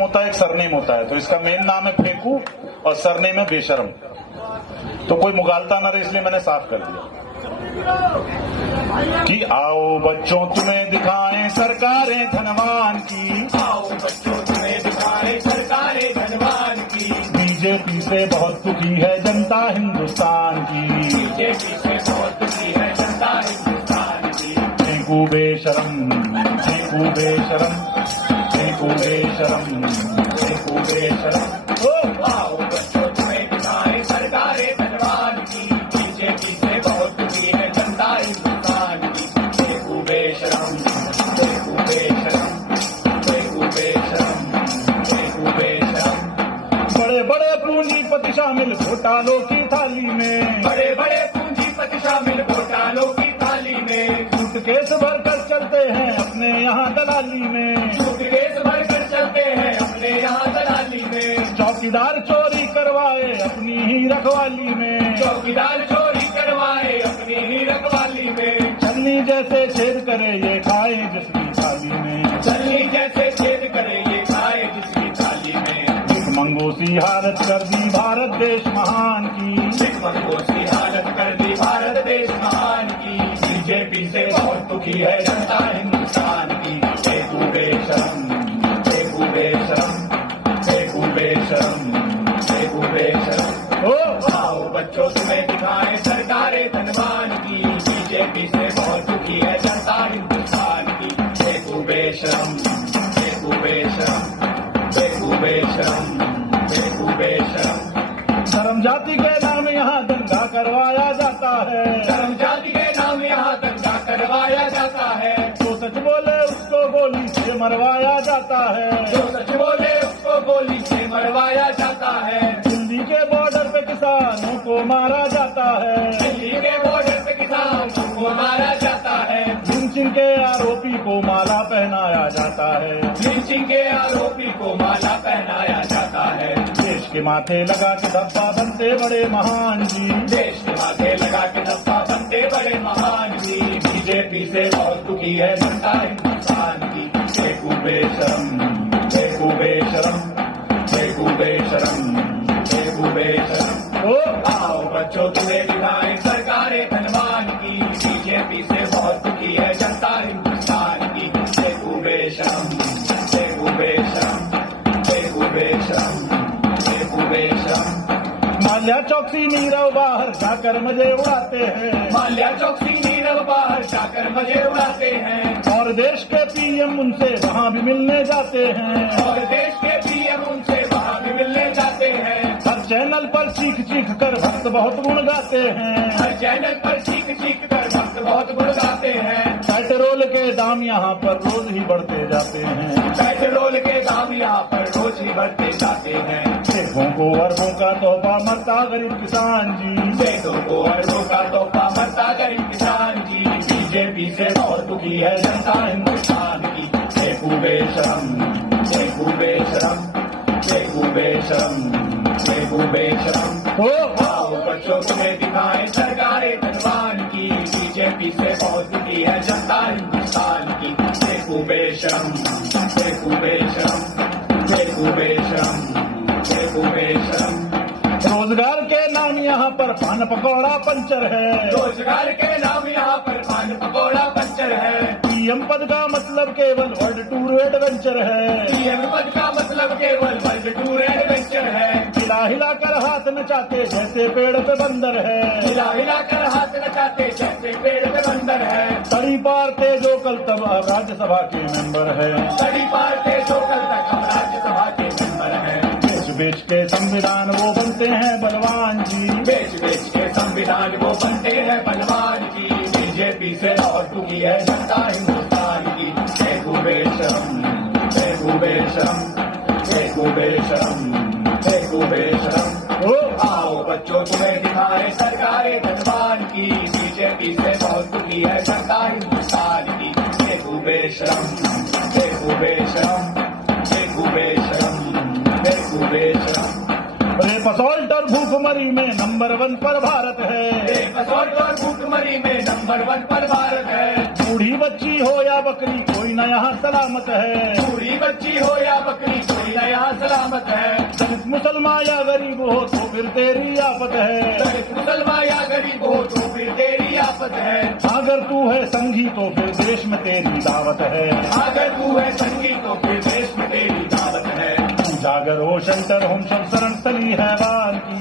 होता है, एक सरनेम होता है। तो इसका मेन नाम है फेंकू और सरनेम है बेशरम। तो कोई मुगालता न रहे इसलिए मैंने साफ कर दिया कि आओ बच्चों तुम्हें दिखाएं सरकारें धनवान की, आओ बच्चों तुम्हें दिखाएं सरकारें धनवान की। बीजेपी से बहुत दुखी है जनता हिंदुस्तान की, बीजेपी से बहुत दुखी है जनता हिंदुस्तान की। फेंकू बेशरम, फेंकू बेशरम, फेंकू बेशरम, फेंकू बेशरम। आओ बच्चों तुम्हें दिखाएं सरकारें धनवान की। बीजेपी से बहुत दुखी है जनता हिंदुस्तान की। फेंकू बेशरम, फेंकू बेशरम, फेंकू बेशरम, फेंकू बेशरम। बड़े बड़े पूंजीपति शामिल घोटालों की थाली में, बड़े बड़े पूंजीपति शामिल घोटालों की थाली में। सूटकेस भरकर चलते हैं अपने यहाँ दलाली में, सूटकेस भरकर चलते हैं अपने यहाँ दलाली में। चौकीदार चोरी करवाए अपनी ही रखवाली में, चौकीदार चोरी करवाए अपनी ही रखवाली में। छलनी जैसे छेद करे ये खाए जिसकी थाली में, छलनी जैसे छेद करे ये खाए जिसकी थाली में। भिखमंगों सी हालत कर दी भारत देश महान की, भिखमंगों की हालत कर दी भारत देश महान की। बीजेपी से बहुत दुखी है जनता हिंदुस्तान की। फेंकू बेशरम, फेंकू बेशरम, फेंकू बेशरम, फेंकू बेशरम। आओ बच्चों तुम्हें दिखाएं सरकारें धनवान की। बीजेपी से बहुत दुखी है जनता हिंदुस्तान की। फेंकू बेशरम, फेंकू बेशरम, फेंकू बेशरम, फेंकू बेशरम। धर्म जाति के नाम यहाँ दंगा करवाया जाता है, धर्म जाति के नाम यहाँ दंगा करवाया जाता है। जो सच बोले उसको गोली से मरवाया जाता है, जो सच बोले उसको गोली से मरवाया जाता है। दिल्ली के बॉर्डर पे किसानों को मारा जाता है, दिल्ली के बॉर्डर पे किसानों को मारा जाता है। लिंचिंग के आरोपी को माला पहनाया जाता है, लिंचिंग के आरोपी को माला पहनाया जाता है। देश के माथे लगा के धब्बा बनते बड़े महान जी, देश के माथे लगा के धब्बा बनते बड़े महान जी। बीजेपी से बहुत दुखी है जनता हिंदुस्तान की। फेंकू बेशरम, फेंकू बेशरम, फेंकू बेशरम, फेंकू बेशरम। आओ बच्चों तुम्हें दिखाएं सरकारें धनवान की। बीजेपी से बहुत दुखी है जनता हिंदुस्तान की। फेंकू बेशरम, फेंकू बेशरम, फेंकू बेशरम, फेंकू बेशरम। माल्या चौकसी नीरव बाहर जाकर मजे उड़ाते हैं, माल्या चौकसी नीरव बाहर जाकर मजे उड़ाते हैं। और देश के पीएम उनसे वहाँ भी मिलने जाते हैं, और देश के पीएम उनसे वहाँ भी मिलने जाते हैं। हर चैनल पर चीख चीख कर भक्त बहुत गुण गाते हैं, हर चैनल पर चीख चीख कर भक्त बहुत गुण गाते हैं। पेट्रोल के दाम यहाँ पर रोज ही बढ़ते जाते हैं, पेट्रोल के दाम यहाँ पर रोज ही बढ़ते जाते हैं। देशों को अरबों का तोहफा मरता गरीब किसान जी, देशों को अरबों का तोहफा मरता गरीब किसान जी। बीजेपी से बहुत दुखी है जनता हिंदुस्तान की। फेंकू बेशरम, फेंकू बेशरम, फेंकू बेशरम, फेंकू बेशरम। आओ बच्चों तुम्हें दिखाएं सरकारें धनवान की। बीजेपी से बहुत दुखी है जनता हिंदुस्तान की। फेंकू बेशरम, फेंकू बेशरम, फेंकू बेशरम, फेंकू बेशरम। रोजगार के नाम यहाँ पर पान पकौड़ा पंचर है, रोजगार के नाम यहाँ पर पान पकौड़ा पंचर है। पीएम पद का मतलब केवल वर्ल्ड टूर एडवेंचर है, पीएम पद का मतलब केवल वर्ल्ड टूर एडवेंचर है। हिला हिला कर हाथ नचाते जैसे पेड़ पे बंदर है, हिला हिला कर हाथ नचाते जैसे पेड़ पे बंदर है। तड़ी पारते जो कल तब अब राज्यसभा के मेंबर है, तड़ी पारते जो कल तक हम राज्यसभा के मेंबर है। बेच बेच के संविधान वो बनते हैं बलवान जी, बेच बेच के संविधान वो बनते हैं बलवान जी। बीजेपी से बहुत दुखी है जनता हिंदुस्तान की। फेंकू बेशरम, फेंकू बेशरम, फेंकू बेशरम, फेंकू बेशरम। आओ बच्चों तुम्हें दिखाएं सरकारें धनवान की। बीजेपी से बहुत दुखी है जनता हिंदुस्तान की। फेंकू बेशरम, फेंकू बेशरम, फेंकू बेशरम, फेंकू बेशरम। रेपसॉल्ट और भूखमरी में नंबर 1 पर भारत है, रेपसॉल्ट और भूखमरी में नंबर 1 पर भारत है। बूढ़ी बच्ची हो या बकरी कोई न यहाँ सलामत है, बूढ़ी बच्ची हो या बकरी कोई नया सलामत है। दलित मुसलमान या गरीब हो तो फिर तेरी आफत है। दलित मुसलमान या गरीब हो तो फिर तेरी आफत है। अगर तू है संगी तो फिर देश में तेरी दावत है। अगर तू है संगी तो फिर देश में तेरी दावत है। जागर हो शेल्टर हम सब शरण स्थली हैवान की।